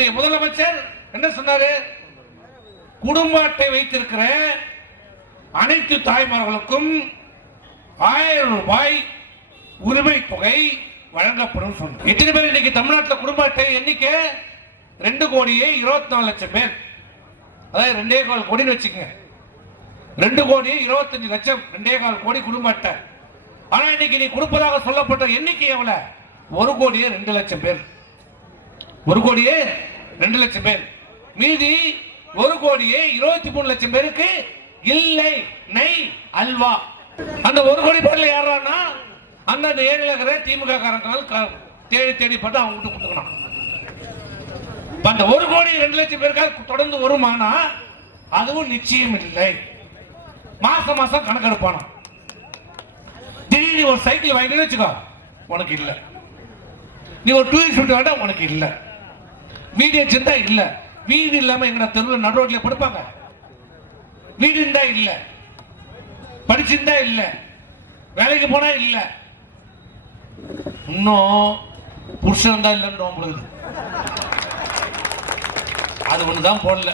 இன்றைய முதலமைச்சர் என்ன சொன்னாரு? குடும்ப அட்டை வைத்திருக்கிற அனைத்து தாய்மார்களுக்கும் ஆயிரம் ரூபாய் உரிமை தொகை வழங்கப்படும் சொன்னார். எத்தனை பேர் இன்னைக்கு தமிழ்நாட்டில் குடும்ப அட்டை எண்ணிக்கை? ரெண்டு கோடியே இருபத்தி நாலு லட்சம் பேர். அதாவது ரெண்டே கால் கோடின்னு வச்சுக்கோங்க. ரெண்டு கோடி இருபத்தஞ்சு லட்சம் ரெண்டே கால் கோடி குடும்ப அட்டை. ஆனா இன்னைக்கு நீ கொடுப்பதாக சொல்லப்பட்ட எண்ணிக்கை எவ்வளவு? ஒரு கோடியே ரெண்டு லட்சம் பேர். ஒரு கோடியே ரெண்டு லட்சம் பேர். மீதி ஒரு கோடியே இருபத்தி மூணு லட்சம் பேருக்கு இல்லை நெய் அல்வா. அந்த ஒரு கோடி பேர்ல யாரானா அந்த ஏரியில் இருக்கிற திமுக காரங்க தேடி தேடி பார்த்து அவங்க கிட்ட கொடுத்துக்கணும். அந்த ஒரு கோடி ரெண்டு லட்சம் பேருக்காக தொடர்ந்து வருமானா அதுவும் நிச்சயம் இல்லை. மாசம் மாசம் கணக்கெடுப்பானா திடீர்னு ஒரு சைக்கிள் வாங்கிட்டு வச்சுக்கோ உனக்கு இல்லை. நீ ஒரு டூரிஸ்ட் வேண்டாம் உனக்கு இல்லை. வீடு வச்சிருந்தா இல்ல. வீடு இல்லாம எங்க தெருவில் நடு ரோட்ல படுப்பாங்க. வீடு இருந்தா இல்ல. படிச்சிருந்தா இல்ல. வேலைக்கு போனா இல்ல. இன்னும் புருஷன் இருந்தா இல்லைன்னு உங்களுக்கு அது ஒண்ணுதான் போடல.